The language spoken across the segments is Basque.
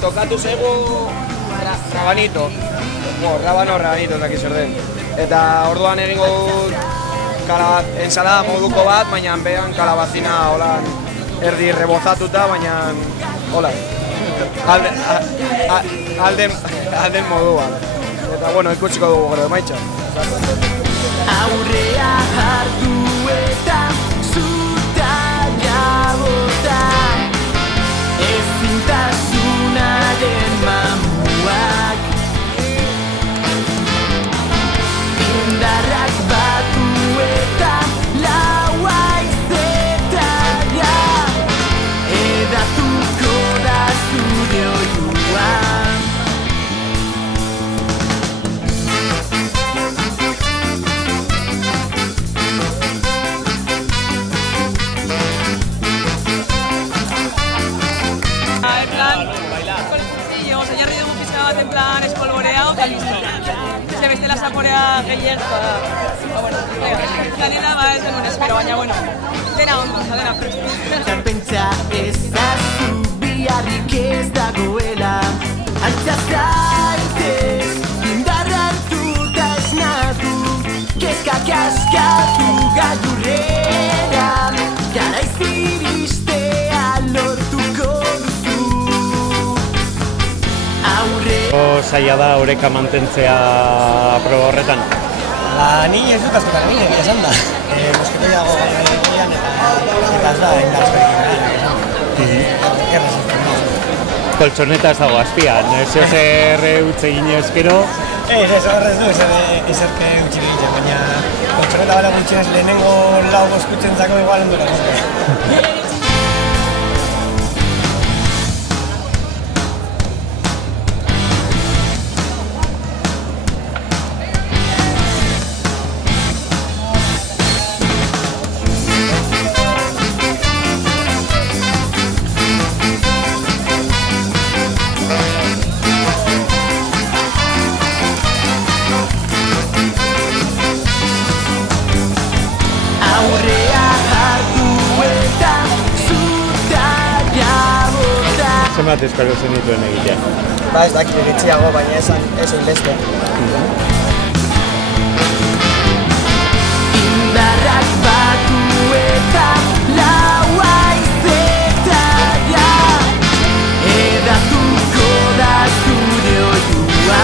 tokatu zego rabanito. Rabanito, ez dakiz zer den. Eta orduan egingo dut ensalada moduko bat, baina behan kalabazina holan erdi rebozatuta, baina hola. Alden moduan. Eta bueno, ikutsiko dugu gero, emaitza. Aurrea hartu eta zutaia bota, ezintasunaren mamuak, indarrak batu eta laua izetara, edatuko da zure oiuan. En plan espolvoreado, se bestela zaporea gehiago, bueno, planera ez denun espero, baina, bueno, dena ondo, dena prestu. Pentsa ezazu biharrik ez dagoela, altza zaitez, indarra hartu eta esnatu, kezkak askatu gailurrera, garaiz iristea lortuko duzu. Zaila da oreka mantentzea proba horretan? Ni ez dut askotan egin egia esan da. Mosketoiago egian eta ez da indartzko Koltsoneta ez dago azpian, ez zer utze egin ezkero? Ez horrez du ezerke utzi egiten, baina koltsoneta bala gutxinez lehenengo lau gozkutzentzako igual ondo dago. Zenbat espero zenituen egitea? Ba ez dakit iritziago, baina ez beste. Indarrak batu eta laua izetara, edatuko da zure oiua.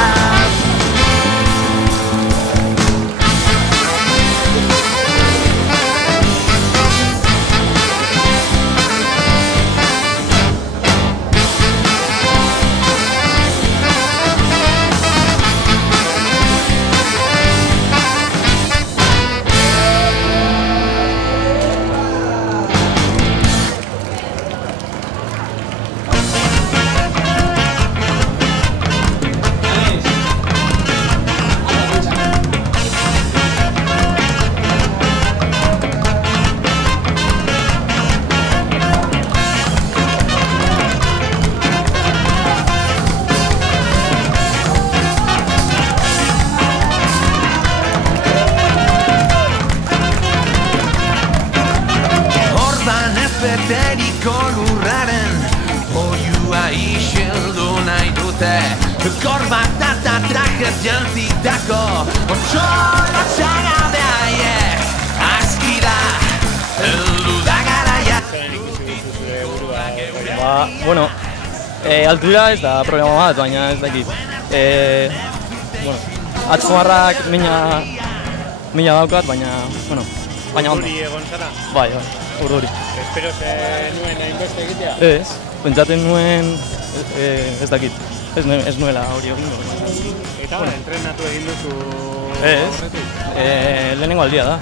Beteriko lurraren oiua isildu nahi dute, korbata eta trajez jantzitako otxola txagabea haiek aski da, heldu da garaia. Bueno, altura ez da problema bat, baina ez dakit. Atzumarrak mina daukat, baina ondo. Urduri egon zara? Bai, urduri. Espero nuen hainbeste egitea? Ez, pentsaten nuen ez dakit. Ez nuela hori egin. Eta entrenatu egin duzu horretik? Ez, lehenengo aldia da.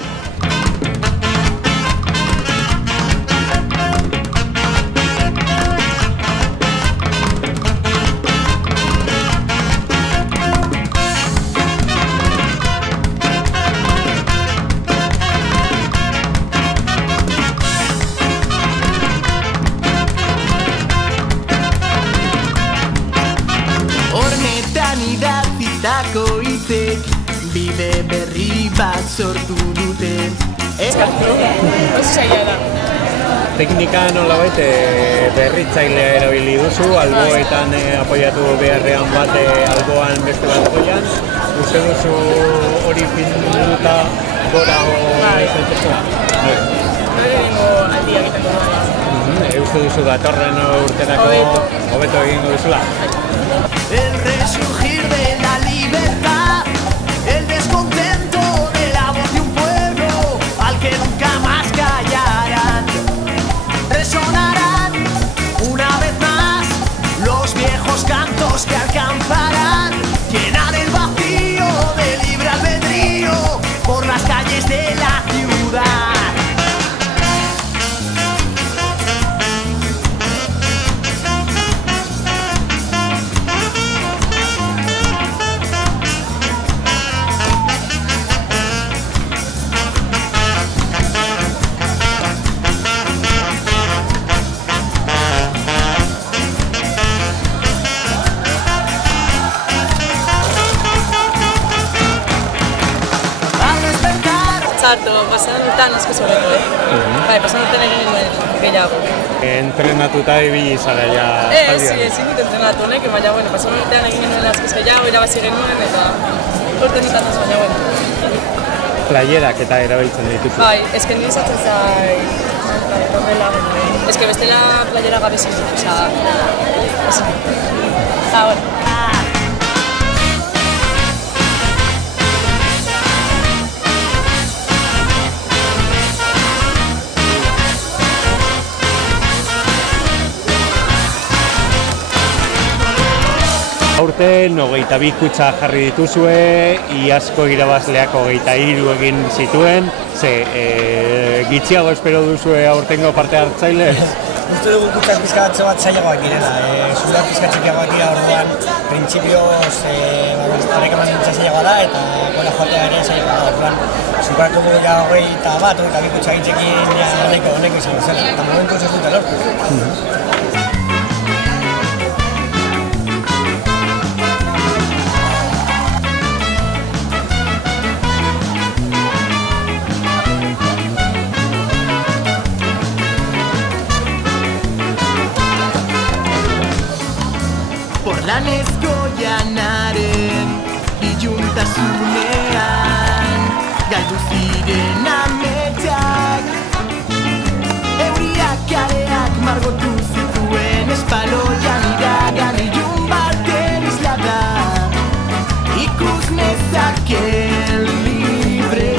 Idatzitako hitzek bide berri bat sortu dute. Oso zaila da. teknika nolabait berritzailea erabili duzu, alboetan apoiatu beharrean bat alboan beste bat goian. Uste duzu hori finduta gorago izatezu? Hori egingo aldia egiteko da. Uste duzu datorren urterako hobeto egingo duzula? El resurgir de la libertad, el descontento de la voz de un pueblo al que nunca más callarán. Resonarán una vez más los viejos cantos que alcanzarán, llenar el vacío de libre albedrío por las calles de la ciudad. Txarto, pasan dutan asko zoretu, Bai, pasan duten egin nuen gehiago. Entrenatuta ibili zara ja aspaldian? Ezin dut entrenatu honek, baina, pasan dutean egin nuen asko gehiago, irabazi genuen, eta urten dutan az, baina, Playerak eta erabiltzen dituzu? Bai, ezken nizatzen zai, horrela, ezke bestela playera gabe zizu, oza, ezin. Aurten 22 kutxa jarri dituzue, iazko irabazleak 23 egin zituen, gitxiago espero duzue aurtengo parte hartzaile? Uste dugu kutxak pizkatze bat zailagoak direla, zurak pizkatzekiagoak dira orduan, printzipioz horrek eman dutza zailagoa da eta gora joatea ere zailagoa da, orduan zukartu dugu ja 21 kutxa gitzekin nahiko izango zen, eta momentuz ez dute lortu. Lanezko janaren iluntasunean galdu ziren ametsak, euriak kaleak margotu zituen espaloian iragan ilun baten isla da, ikus nezaken libre.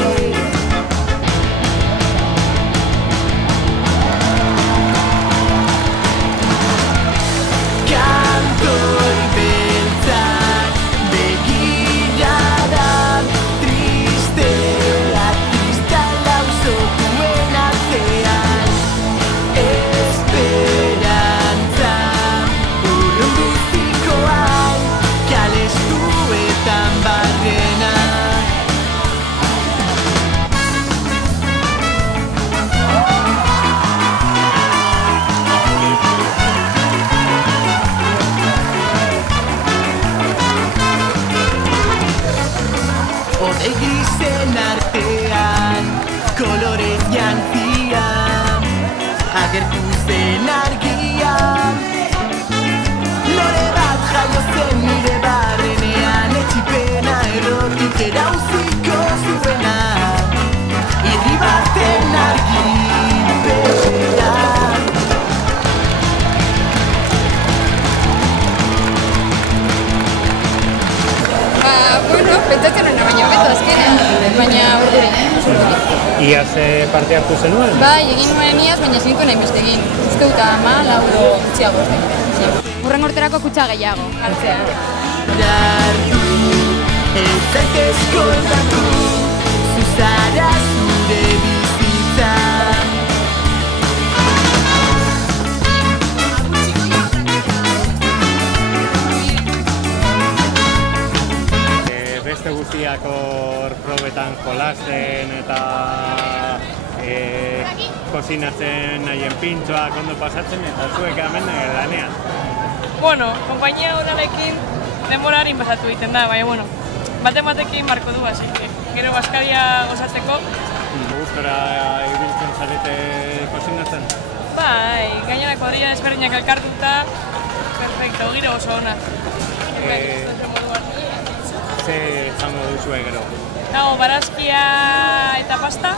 Egrisen artean, kolorez jantzian, agertu zen argian. Lore bat jaio zen nire barrenean, etxipena errotik erauziko zuena, irri baten argipenean. Pentsatzen hona baina hobeto azkenean, baina urdurin, Iaz parte hartu zenuen? Bai, egin nuen iaz, baina ez nintu nahi beste egin. Uste dut ama, lauro gutxiago. Urren urterako kutxa gehiago, hartzea. Dartu, ez zaitez kontatu, zuzara zure bizitza. Beste guztiak hor probetan jolasten eta kozinatzen nahien pintxoak ondo pasatzen eta zuek hemen lanean. Bueno, konpainia horrekin denborarin pasatu egiten da, baina, batekin barko du, así que gero Baskaria gozatzeko. Gustora ibiltzen zarete kozinatzen? Bai, gainera kuadrilla desberdinak elkartuta, perfecto, giro oso ona. Ze zango duzue gero? Dago, barazkia eta pasta,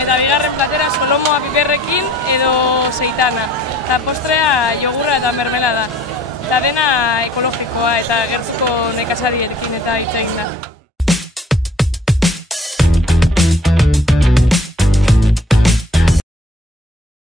eta bigarren platera solomoa piperrekin edo seitana. Eta postrea jogurra eta mermelada. Eta dena ekologikoa eta gertuko nekazariekin eta hitz egin da.